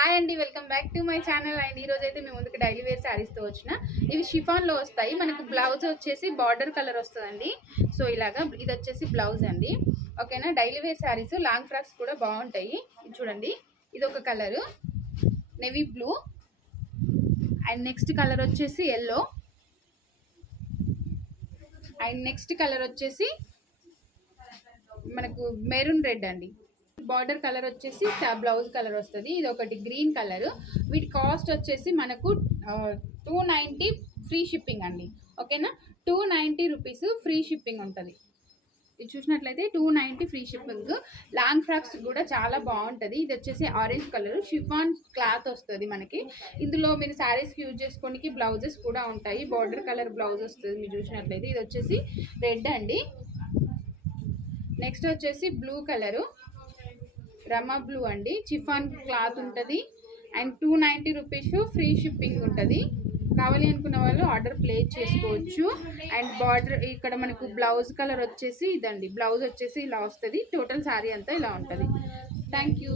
Hi అండి, welcome back to my channel. And ఈ రోజు అయితే మేము ముందుకు డైలీ వేర్ శారీస్తో వచ్చిన ఇవి షిఫాన్లో వస్తాయి. మనకు బ్లౌజ్ వచ్చేసి బార్డర్ కలర్ వస్తుందండి. సో ఇలాగా ఇది వచ్చేసి బ్లౌజ్ అండి. ఓకేనా, daily wear saris long frocks కూడా బాగుంటాయి. ఇది చూడండి, ఇది ఒక colour navy blue. And next colour వచ్చేసి ఎల్లో. అండ్ నెక్స్ట్ కలర్ వచ్చేసి మనకు మెరూన్ రెడ్ అండి. బార్డర్ కలర్ వచ్చేసి బ్లౌజ్ కలర్ వస్తుంది. ఇది ఒకటి గ్రీన్ కలర్. వీటి కాస్ట్ వచ్చేసి మనకు 290 ఫ్రీ షిప్పింగ్ అండి. ఓకేనా, 290 రూపీస్ ఫ్రీ షిప్పింగ్ ఉంటుంది. ఇది చూసినట్లయితే 290 ఫ్రీ షిప్పింగ్. లాంగ్ ఫ్రాక్స్ కూడా చాలా బాగుంటుంది. ఇది వచ్చేసి ఆరెంజ్ కలర్ షిఫాన్ క్లాత్ వస్తుంది మనకి. ఇందులో మీరు శారీస్కి యూజ్ చేసుకోనికి బ్లౌజెస్ కూడా ఉంటాయి. బార్డర్ కలర్ బ్లౌజ్ వస్తుంది మీరు చూసినట్లయితే. ఇది వచ్చేసి రెడ్ అండి. నెక్స్ట్ వచ్చేసి బ్లూ కలరు, రమా బ్లూ అండి. చిఫాన్ క్లాత్ ఉంటుంది. అండ్ 290 రూపీస్ ఫ్రీ షిప్పింగ్ ఉంటుంది. కావాలి అనుకున్న వాళ్ళు ఆర్డర్ ప్లేస్ చేసుకోవచ్చు. అండ్ బార్డర్ ఇక్కడ మనకు బ్లౌజ్ కలర్ వచ్చేసి ఇదండి. బ్లౌజ్ వచ్చేసి ఇలా వస్తుంది. టోటల్ శారీ అంతా ఇలా ఉంటుంది. Thank you.